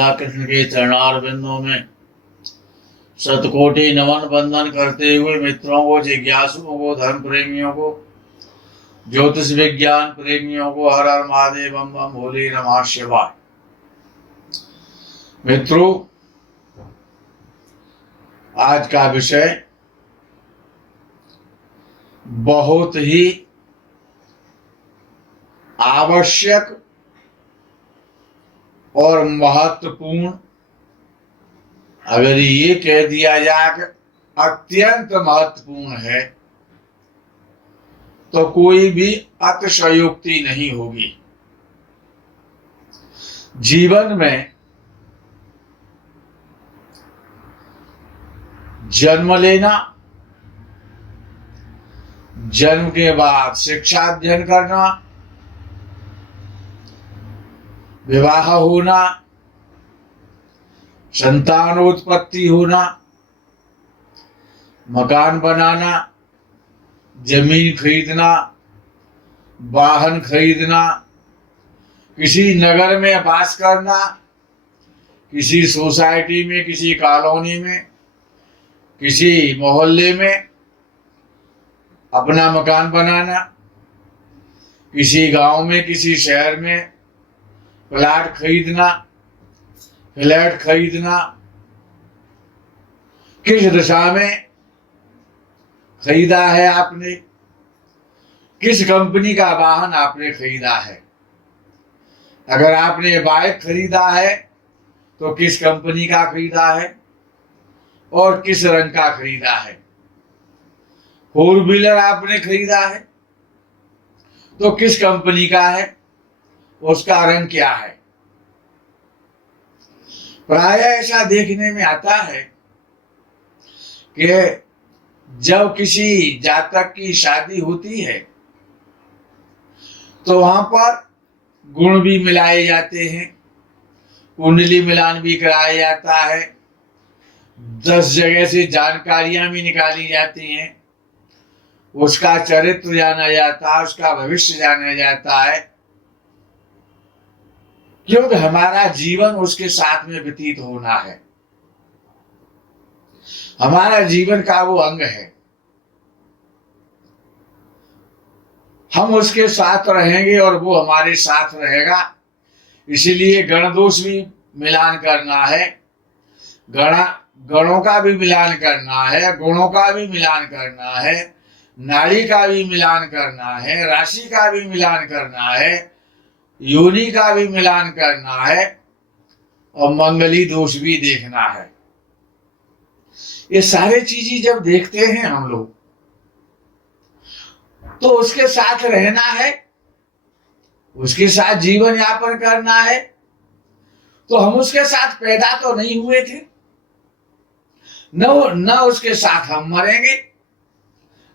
राधा कृष्ण के चरणार बिंदों में शतकोटि नमन बंदन करते हुए मित्रों को, जिज्ञासुओं को, धर्म प्रेमियों को, ज्योतिष विज्ञान प्रेमियों को हर हर महादेव बम बम भोले नमः शिवाय। मित्रों, आज का विषय बहुत ही आवश्यक और महत्वपूर्ण, अगर ये कह दिया जाए कि अत्यंत महत्वपूर्ण है तो कोई भी अतिशयोक्ति नहीं होगी। जीवन में जन्म लेना, जन्म के बाद शिक्षा अध्ययन करना, विवाह होना, संतानोत्पत्ति होना, मकान बनाना, जमीन खरीदना, वाहन खरीदना, किसी नगर में वास करना, किसी सोसाइटी में, किसी कॉलोनी में, किसी मोहल्ले में अपना मकान बनाना, किसी गांव में, किसी शहर में प्लाट खरीदना, फ्लैट खरीदना, किस दिशा में खरीदा है आपने, किस कंपनी का वाहन आपने खरीदा है। अगर आपने बाइक खरीदा है तो किस कंपनी का खरीदा है और किस रंग का खरीदा है। फोर व्हीलर आपने खरीदा है तो किस कंपनी का है, उसका रंग क्या है। प्राय ऐसा देखने में आता है कि जब किसी जातक की शादी होती है तो वहां पर गुण भी मिलाए जाते हैं, कुंडली मिलान भी कराया जाता है, 10 जगह से जानकारियां भी निकाली जाती हैं, उसका चरित्र जाना जाता है, उसका भविष्य जाना जाता है, क्योंकि हमारा जीवन उसके साथ में व्यतीत होना है। हमारा जीवन का वो अंग है, हम उसके साथ रहेंगे और वो हमारे साथ रहेगा। इसीलिए गण दोष भी मिलान करना है, गणों का भी मिलान करना है, गुणों का भी मिलान करना है, नाड़ी का भी मिलान करना है, राशि का भी मिलान करना है, योनि का भी मिलान करना है और मंगली दोष भी देखना है। ये सारे चीजें जब देखते हैं हम लोग तो उसके साथ रहना है, उसके साथ जीवन यापन करना है। तो हम उसके साथ पैदा तो नहीं हुए थे, न उसके साथ हम मरेंगे,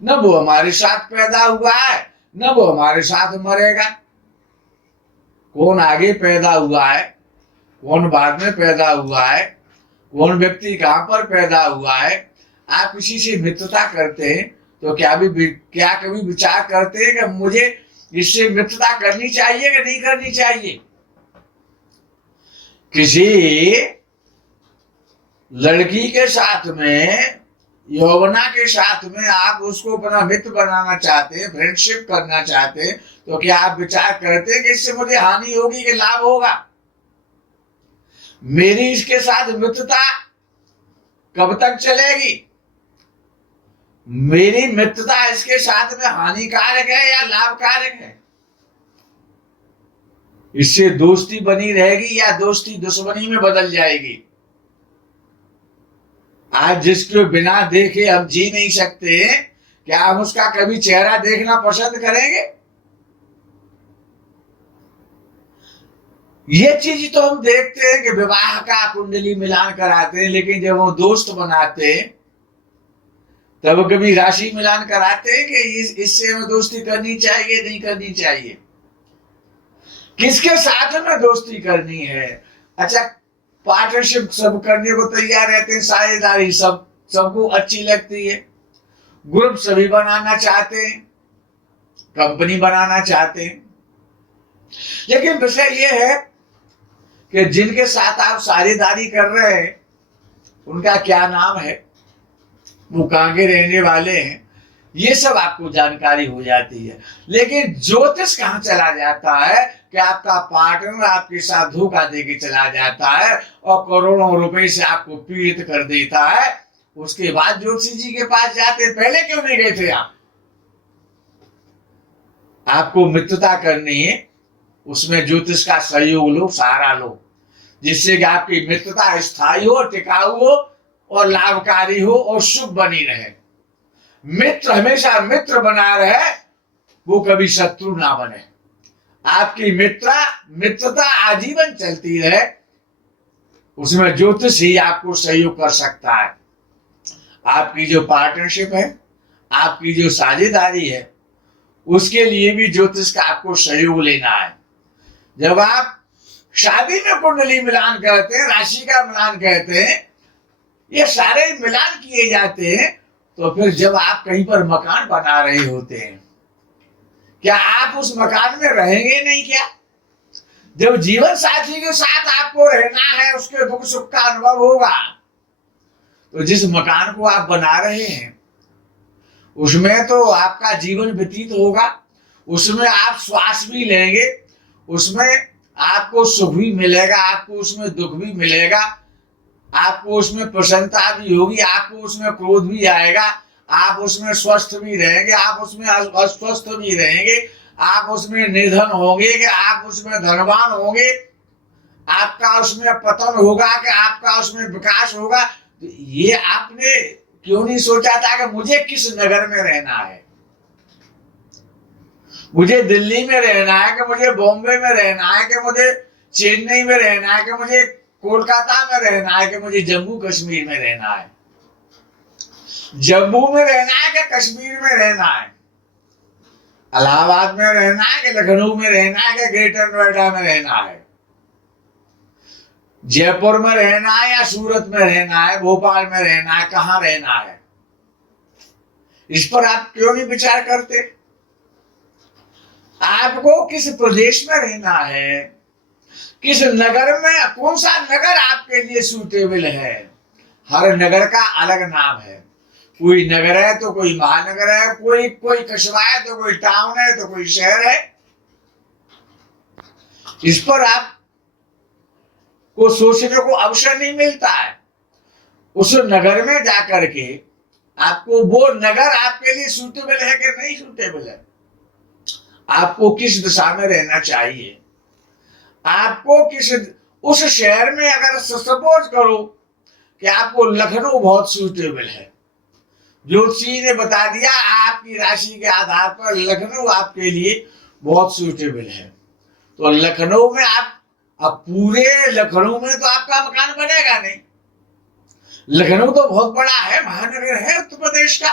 न वो हमारे साथ पैदा हुआ है, न वो हमारे साथ मरेगा। कौन आगे पैदा हुआ है, कौन बाद में पैदा हुआ है, कौन व्यक्ति कहां पर पैदा हुआ है। आप किसी से मित्रता करते हैं तो क्या कभी विचार करते हैं कि मुझे इससे मित्रता करनी चाहिए कि नहीं करनी चाहिए। किसी लड़की के साथ में, यौवना के साथ में आप उसको अपना मित्र बनाना चाहते हैं, फ्रेंडशिप करना चाहते हैं, तो क्या आप विचार करते हैं कि इससे मुझे हानि होगी कि लाभ होगा। मेरी इसके साथ मित्रता कब तक चलेगी, मेरी मित्रता इसके साथ में हानिकारक है या लाभकारक है। इससे दोस्ती बनी रहेगी या दोस्ती दुश्मनी में बदल जाएगी। आज जिसके बिना देखे हम जी नहीं सकते, क्या हम उसका कभी चेहरा देखना पसंद करेंगे। ये चीज तो हम देखते हैं कि विवाह का कुंडली मिलान कराते हैं, लेकिन जब वो दोस्त बनाते हैं तब कभी राशि मिलान कराते हैं कि इससे हमें दोस्ती करनी चाहिए नहीं करनी चाहिए, किसके साथ में दोस्ती करनी है। अच्छा, पार्टनरशिप सब करने को तैयार रहते हैं, साझेदारी सबको अच्छी लगती है, ग्रुप सभी बनाना चाहते हैं, कंपनी बनाना चाहते हैं। लेकिन विषय ये है कि जिनके साथ आप साझेदारी कर रहे हैं उनका क्या नाम है, वो कहाँ के रहने वाले हैं, ये सब आपको जानकारी हो जाती है। लेकिन ज्योतिष कहाँ चला जाता है कि आपका पार्टनर आपके साथ धोखा देके चला जाता है और करोड़ों रुपए से आपको पीड़ित कर देता है, उसके बाद ज्योतिषी जी के पास जाते, पहले क्यों नहीं गए थे आप? आपको मित्रता करनी है, उसमें ज्योतिष का सहयोग लो, सहारा लो, जिससे कि आपकी मित्रता स्थायी हो, टिकाऊ हो और लाभकारी हो और शुभ बनी रहे। मित्र हमेशा मित्र बना रहे, वो कभी शत्रु ना बने। आपकी मित्रता आजीवन चलती रहे, उसमें ज्योतिष ही आपको सहयोग कर सकता है। आपकी जो पार्टनरशिप है, आपकी जो साझेदारी है, उसके लिए भी ज्योतिष का आपको सहयोग लेना है। जब आप शादी में कुंडली मिलान करते हैं, राशि का मिलान कहते हैं, ये सारे मिलान किए जाते हैं, तो फिर जब आप कहीं पर मकान बना रहे होते हैं, क्या आप उस मकान में रहेंगे नहीं क्या? जब जीवन साथी के साथ आपको रहना है, उसके दुख सुख का अनुभव होगा, तो जिस मकान को आप बना रहे हैं उसमें तो आपका जीवन व्यतीत होगा, उसमें आप श्वास भी लेंगे, उसमें आपको सुख भी मिलेगा, आपको उसमें दुख भी मिलेगा, आपको उसमें प्रसन्नता भी होगी, आपको उसमें क्रोध भी आएगा, आप उसमें स्वस्थ भी रहेंगे, आप उसमें अस्वस्थ भी रहेंगे, आप उसमें निर्धन होंगे कि आप उसमें धनवान होंगे, आपका उसमें पतन होगा कि आपका उसमें विकास होगा। ये आपने क्यों नहीं सोचा था कि मुझे किस नगर में रहना है, मुझे दिल्ली में रहना है कि मुझे बॉम्बे में रहना है कि मुझे चेन्नई में रहना है कि मुझे कोलकाता में रहना है कि मुझे जम्मू कश्मीर में रहना है, जम्मू में रहना है कि कश्मीर में रहना है, इलाहाबाद में रहना है कि लखनऊ में रहना है कि ग्रेटर नोएडा में रहना है, जयपुर में रहना है या सूरत में रहना है, भोपाल में रहना है, कहाँ रहना है? इस पर आप क्यों नहीं विचार करते? आपको किस प्रदेश में रहना है, किस नगर में, कौन सा नगर आपके लिए सूटेबल है? हर नगर का अलग नाम है। कोई नगर है तो कोई महानगर है, कोई कस्बा है तो कोई टाउन है तो कोई शहर है। इस पर आप को सोचने को अवसर नहीं मिलता है। उस नगर में जाकर के आपको वो नगर आपके लिए सूटेबल है कि नहीं सूटेबल है, आपको किस दिशा में रहना चाहिए, आपको किस उस शहर में, अगर सपोज करो कि आपको लखनऊ बहुत सूटेबल है, ज्योतिषी ने बता दिया आपकी राशि के आधार पर लखनऊ आपके लिए बहुत सूटेबल है, तो लखनऊ में आप, अब पूरे लखनऊ में तो आपका मकान बनेगा नहीं। लखनऊ तो बहुत बड़ा है, महानगर है उत्तर प्रदेश का,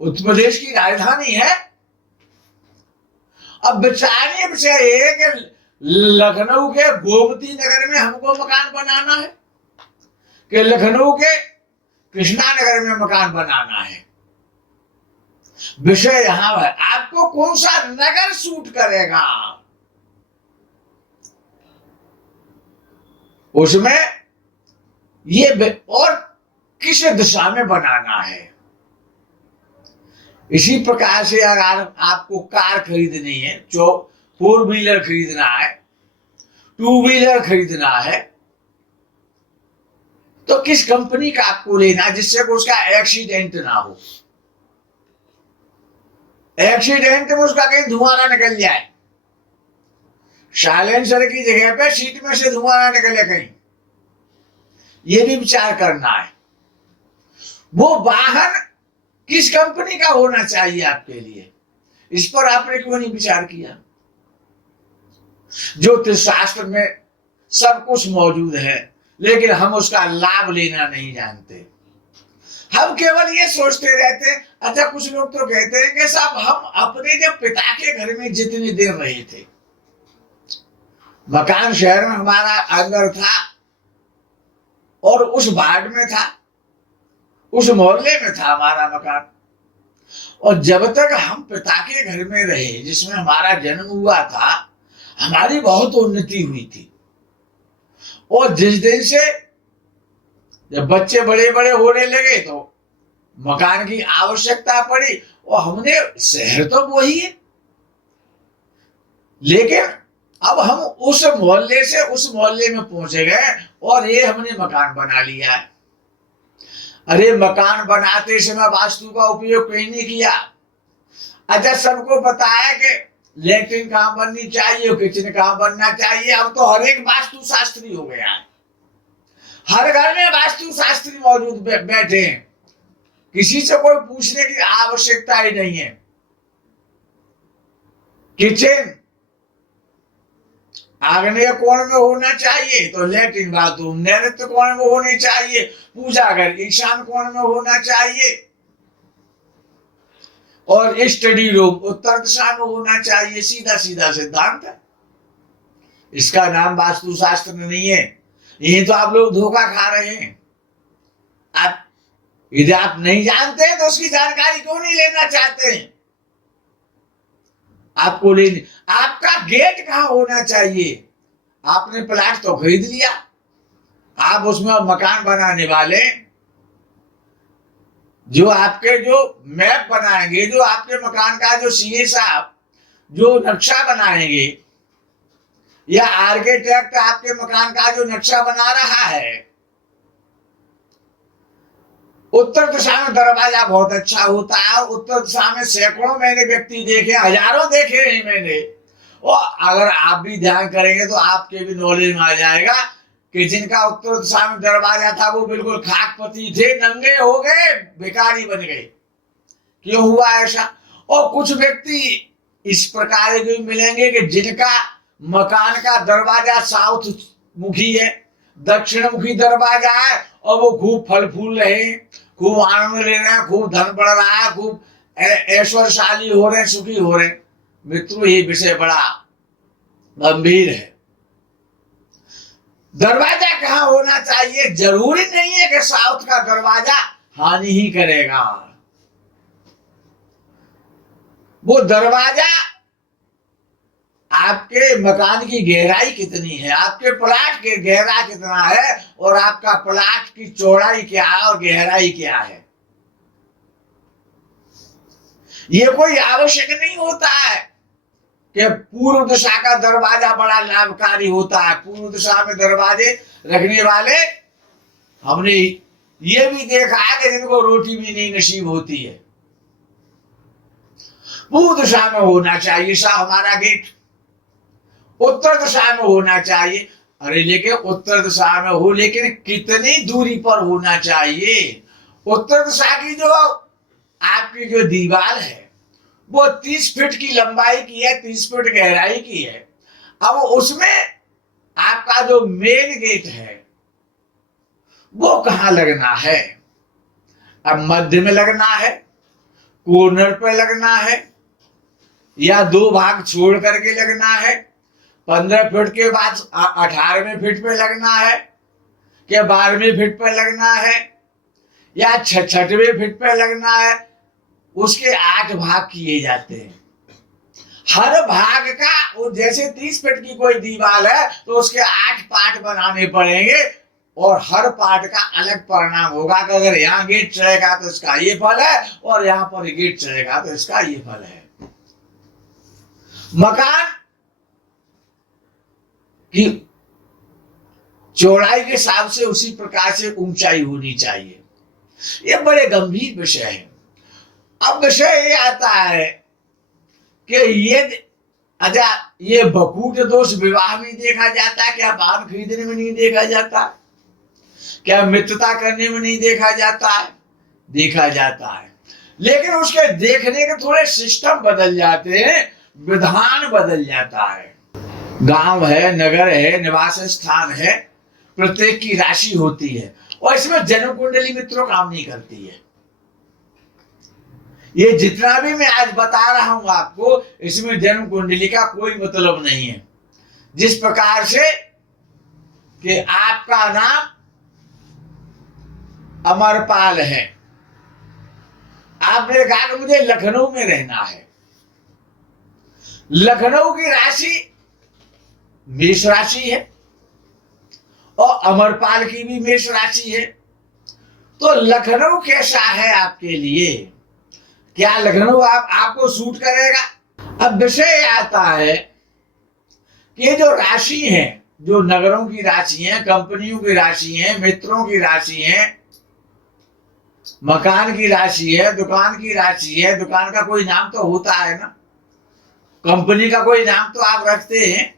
उत्तर प्रदेश की राजधानी है। अब विचारनीय विषय है कि लखनऊ के गोमती नगर में हमको मकान बनाना है कि लखनऊ के कृष्णा नगर में मकान बनाना है। विषय यहां है आपको कौन सा नगर सूट करेगा, उसमें ये और किस दिशा में बनाना है। इसी प्रकार से अगर आपको कार खरीदनी है, 4 व्हीलर खरीदना है, 2 व्हीलर खरीदना है, तो किस कंपनी का आपको लेना जिससे उसका एक्सीडेंट ना हो, एक्सीडेंट में उसका कहीं धुआं ना निकल जाए, साइलेंसर की जगह पे सीट में से धुआं ना निकले कहीं, ये भी विचार करना है। वो वाहन किस कंपनी का होना चाहिए आपके लिए, इस पर आपने क्यों नहीं विचार किया? ज्योतिष शास्त्र में सब कुछ मौजूद है, लेकिन हम उसका लाभ लेना नहीं जानते। हम केवल ये सोचते रहते हैं। अच्छा, कुछ लोग तो कहते हैं कि साहब हम अपने जब पिता के घर में जितनी देर रहे थे, मकान शहर में हमारा अंदर था और उस वार्ड में था, उस मोहल्ले में था हमारा मकान, और जब तक हम पिता के घर में रहे जिसमें हमारा जन्म हुआ था, हमारी बहुत उन्नति हुई थी और जिस दिन से जब बच्चे बड़े बड़े होने लगे तो मकान की आवश्यकता पड़ी, और हमने शहर तो वही है, लेकिन अब हम उस मोहल्ले से उस मोहल्ले में पहुंचे गए और ये हमने मकान बना लिया है। अरे मकान बनाते समय वास्तु का उपयोग कहीं नहीं किया। अच्छा, सबको पता है कि लेट्रिन कहां बननी चाहिए, किचन कहां बनना चाहिए। अब तो हर एक वास्तु शास्त्री हो गया है, हर घर में वास्तु शास्त्री मौजूद बैठे हैं, किसी से कोई पूछने की आवश्यकता ही नहीं है। किचन आग्नेय कोण में होना चाहिए तो लेट्रिन बाथरूम नैऋत्य कोण में होनी चाहिए, पूजा घर ईशान कोण में होना चाहिए, और स्टडी रूम उत्तर दिशा में होना चाहिए। सीधा सीधा सिद्धांत है, इसका नाम वास्तुशास्त्र नहीं है। यही तो आप लोग धोखा खा रहे हैं। आप यदि आप नहीं जानते हैं तो उसकी जानकारी क्यों नहीं लेना चाहते हैं? आपको लेनी, आपका गेट कहां होना चाहिए? आपने प्लाट तो खरीद लिया, आप उसमें मकान बनाने वाले, जो आपके जो मैप बनाएंगे, जो आपके मकान का जो सीए साहब जो नक्शा बनाएंगे, या आर्किटेक्ट आपके मकान का जो नक्शा बना रहा है, उत्तर दिशा में दरवाजा बहुत अच्छा होता है। उत्तर दिशा में सैकड़ों मैंने व्यक्ति देखे, हजारों देखे हैं मैंने। और अगर आप भी ध्यान करेंगे तो आपके भी नॉलेज में आ जाएगा कि जिनका उत्तर दिशा में दरवाजा था वो बिल्कुल खाकपति थे, नंगे हो गए, भिखारी बन गए। क्यों हुआ ऐसा? और कुछ व्यक्ति इस प्रकार के मिलेंगे कि जिनका मकान का दरवाजा साउथ मुखी है, दक्षिण मुखी दरवाजा है, और वो खूब फल फूल रहे, खूब आनंद ले रहे हैं, खूब धन बढ़ रहा है, खूब ऐश्वर्यशाली हो रहे हैं, सुखी हो रहे हैं। मित्रों, ये विषय बड़ा गंभीर है। दरवाजा कहां होना चाहिए जरूरी नहीं है कि साउथ का दरवाजा हानि ही करेगा। वो दरवाजा आपके मकान की गहराई कितनी है, आपके प्लाट की गहरा कितना है, और आपका प्लाट की चौड़ाई क्या है और गहराई क्या है, ये कोई आवश्यक नहीं होता है कि पूर्व दिशा का दरवाजा बड़ा लाभकारी होता है। पूर्व दिशा में दरवाजे रखने वाले हमने ये भी देखा है कि जिनको रोटी भी नहीं नसीब होती है। पूर्व दिशा में होना चाहिए सा हमारा गेट, उत्तर दिशा में होना चाहिए। अरे लेकिन उत्तर दिशा में हो, लेकिन कितनी दूरी पर होना चाहिए? उत्तर दिशा की जो आपकी जो दीवार है वो 30 फीट की लंबाई की है, 30 फीट गहराई की है। अब उसमें आपका जो मेन गेट है वो कहां लगना है? अब मध्य में लगना है, कॉर्नर पे लगना है, या दो भाग छोड़ करके लगना है, 15 फीट के बाद 18वें फीट पे लगना है, क्या 12वें फीट पे लगना है, या 6वें फीट पे लगना है? उसके 8 भाग किए जाते हैं। हर भाग का, वो जैसे 30 फीट की कोई दीवार है तो उसके 8 पार्ट बनाने पड़ेंगे, और हर पार्ट का अलग परिणाम होगा कि अगर यहाँ गेट चढ़ेगा तो इसका ये फल है, और यहाँ पर गेट चढ़ेगा तो इसका ये फल है। मकान की चौड़ाई के हिसाब से उसी प्रकार से ऊंचाई होनी चाहिए। ये बड़े गंभीर विषय है। अब विषय ये आता है कि ये बकूट दोष विवाह में देखा जाता है, क्या वाहन खरीदने में नहीं देखा जाता, क्या मित्रता करने में नहीं देखा जाता है? देखा जाता है, लेकिन उसके देखने के थोड़े सिस्टम बदल जाते हैं, विधान बदल जाता है। गांव है, नगर है, निवास स्थान है, प्रत्येक की राशि होती है, और इसमें जन्म कुंडली मित्रों काम नहीं करती है। ये जितना भी मैं आज बता रहा हूं आपको, इसमें जन्म कुंडली का कोई मतलब नहीं है। जिस प्रकार से कि आपका नाम अमरपाल है, आपने कहा कि मुझे लखनऊ में रहना है, लखनऊ की राशि मेष राशि है, और अमरपाल की भी मेष राशि है। तो लखनऊ कैसा है आपके लिए? क्या लखनऊ आपको सूट करेगा? अब विषय आता है कि ये जो राशि है, जो नगरों की राशि है, कंपनियों की राशि है, मित्रों की राशि है, मकान की राशि है, दुकान की राशि है। दुकान का कोई नाम तो होता है ना, कंपनी का कोई नाम तो आप रखते हैं।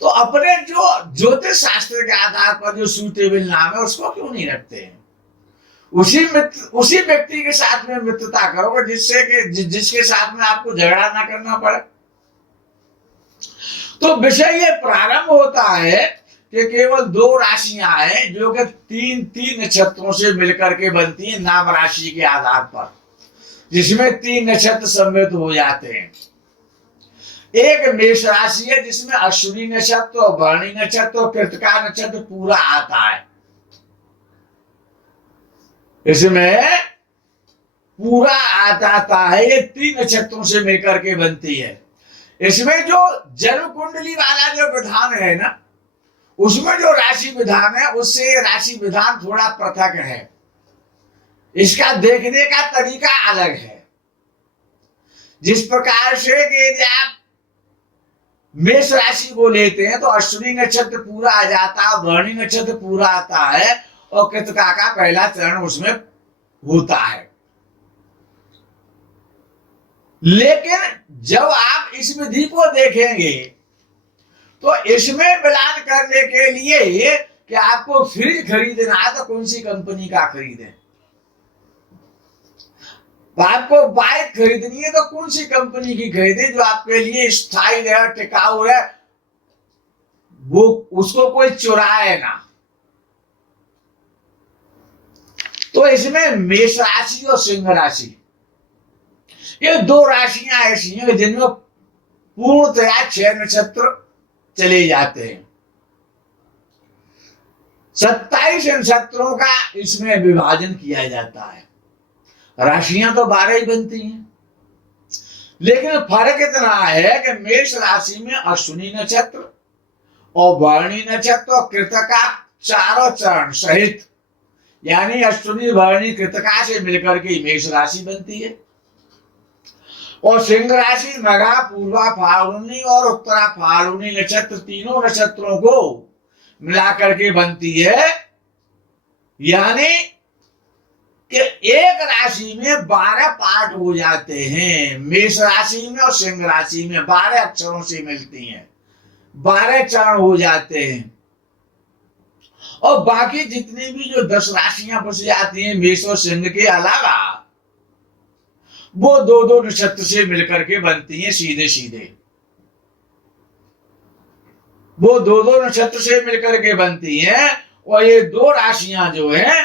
तो अपने जो ज्योतिष शास्त्र के आधार पर जो सूटेबल नाम है उसको क्यों नहीं रखते हैं? उसी व्यक्ति के साथ में मित्रता करो जिसके साथ में आपको झगड़ा ना करना पड़े। तो विषय ये प्रारंभ होता है कि केवल 2 राशियां हैं जो कि 3 नक्षत्रों से मिलकर के बनती हैं नाम राशि के आधार पर, जिसमें 3 नक्षत्र सम्मिलित हो जाते हैं। एक मेष राशि है जिसमें अश्विनी नक्षत्र और भरणी नक्षत्र और कृतिका नक्षत्र पूरा आता है। इसमें पूरा आ जाता है, ये 3 नक्षत्रों से मिलकर के बनती है। इसमें जो जन्म कुंडली वाला जो विधान है ना, उसमें जो राशि विधान है उससे राशि विधान थोड़ा पृथक है। इसका देखने का तरीका अलग है। जिस प्रकार से कि यदि आप मेष राशि को लेते हैं तो अश्विनी नक्षत्र पूरा आ जाता है, भरणी नक्षत्र पूरा आता है और कृतिका का पहला चरण उसमें होता है। लेकिन जब आप इस विधि को देखेंगे तो इसमें मिलान करने के लिए कि आपको फ्रिज खरीदना है तो कौन सी कंपनी का खरीदें, आपको बाइक खरीदनी है तो कौन सी कंपनी की खरीदें जो आपके लिए स्थायी रहे, टिकाऊ रहे, वो उसको कोई चुराए ना। तो इसमें मेष राशि और सिंह राशि, ये 2 राशियां ऐसी हैं जिनमें पूर्णतया 6 नक्षत्र चले जाते हैं। 27 नक्षत्रों का इसमें विभाजन किया जाता है। राशियां तो 12 ही बनती हैं, लेकिन फर्क इतना है कि मेष राशि में अश्विनी नक्षत्र और भरणी नक्षत्र और कृतिका चारों चरण सहित, यानी अश्विनी भरणी कृतिका से मिलकर के मेष राशि बनती है। और सिंह राशि मघा, पूर्वा फाल्गुनी और उत्तरा फाल्गुनी नक्षत्र, तीनों नक्षत्रों को मिलाकर के बनती है। यानी कि एक राशि में 12 पार्ट हो जाते हैं। मेष राशि में और सिंह राशि में 12 अक्षरों से मिलती हैं, 12 चरण हो जाते हैं। और बाकी जितनी भी जो 10 राशियां बच जाती हैं मेष और सिंह के अलावा, वो 2 नक्षत्र से मिलकर के बनती हैं सीधे सीधे। वो 2 नक्षत्र से मिलकर के बनती हैं और ये 2 राशियां जो हैं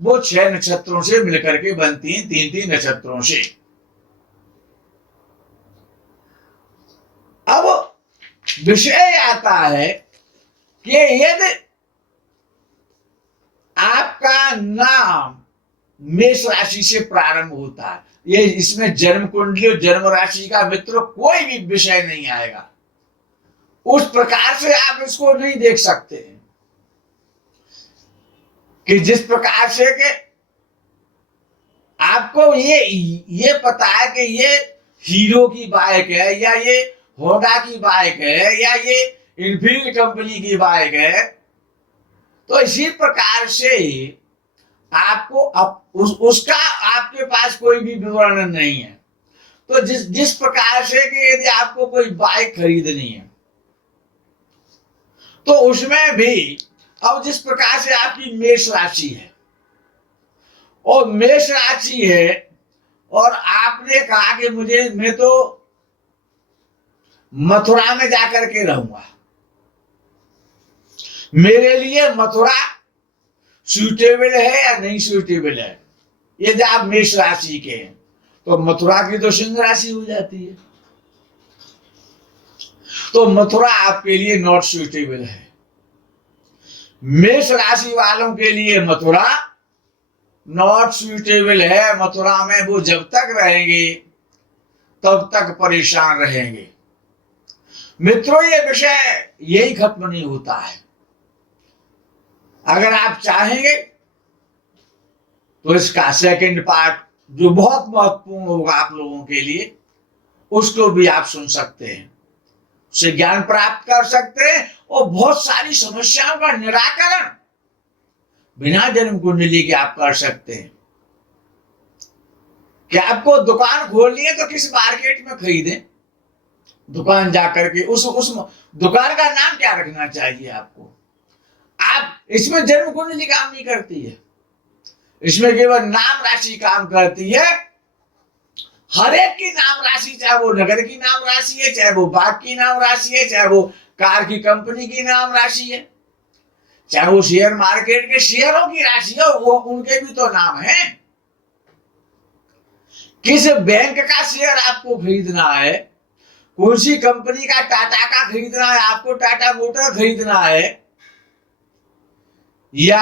वो 6 नक्षत्रों से मिलकर के बनती हैं, 3 नक्षत्रों से। अब विषय आता है कि यदि आपका नाम मेष राशि से प्रारंभ होता है, ये इसमें जन्म कुंडली और जन्म राशि का मित्र कोई भी विषय नहीं आएगा, उस प्रकार से आप इसको नहीं देख सकते हैं कि जिस प्रकार से कि आपको ये पता है कि ये हीरो की बाइक है या ये होंडा की बाइक है या ये इनफील्ड कंपनी की बाइक है। तो इसी प्रकार से आपको उसका आपके पास कोई भी विवरण नहीं है। तो जिस प्रकार से कि यदि आपको कोई बाइक खरीदनी है तो उसमें भी अब जिस प्रकार से आपकी मेष राशि है और मेष राशि है और आपने कहा कि मैं तो मथुरा में जाकर के रहूंगा, मेरे लिए मथुरा सूटेबल है या नहीं सूटेबल है। यदि आप मेष राशि के हैं तो मथुरा की तो सिंह राशि हो जाती है, तो मथुरा आपके लिए नॉट सूटेबल है। मेष राशि वालों के लिए मथुरा नॉट सूटेबल है। मथुरा में वो जब तक रहेंगे तब तक परेशान रहेंगे। मित्रों, ये विषय यही खत्म नहीं होता है। अगर आप चाहेंगे तो इसका सेकंड पार्ट जो बहुत महत्वपूर्ण होगा आप लोगों के लिए, उसको भी आप सुन सकते हैं, उससे ज्ञान प्राप्त कर सकते हैं और बहुत सारी समस्याओं का निराकरण बिना जन्म कुंडली के आप कर सकते हैं। क्या आपको दुकान खोलनी है तो किस मार्केट में खरीदें? दुकान जाकर के उस दुकान का नाम क्या रखना चाहिए आपको? आप इसमें जन्म कुंडली काम नहीं करती है, इसमें केवल नाम राशि काम करती है। हर एक की नाम राशि, चाहे वो नगर की नाम राशि है, चाहे वो बाग की नाम राशि है, चाहे वो कार की कंपनी की नाम राशि है, चाहे वो शेयर मार्केट के शेयरों की राशि है, वो उनके भी तो नाम है। किस बैंक का शेयर आपको खरीदना है, कौन सी कंपनी का, टाटा का खरीदना है आपको, टाटा मोटर खरीदना है, या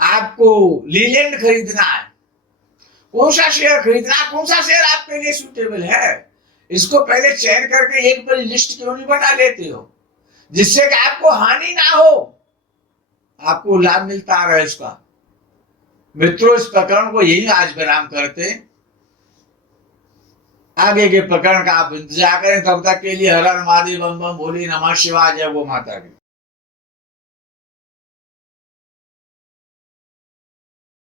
आपको लीलैंड खरीदना है, कौन सा शेयर खरीदना, कौन सा शेयर आपके लिए सूटेबल है, इसको पहले चयन करके एक बड़ी लिस्ट क्यों नहीं बना लेते हो, जिससे कि आपको हानि ना हो, आपको लाभ मिलता रहे इसका। मित्रों, इस प्रकरण को यही आज विराम करते, आगे के प्रकरण का आप इंतजार करें। तब तक के लिए हर हर महादेव, बम बम भोले, नमः शिवाय, जय गो माता की।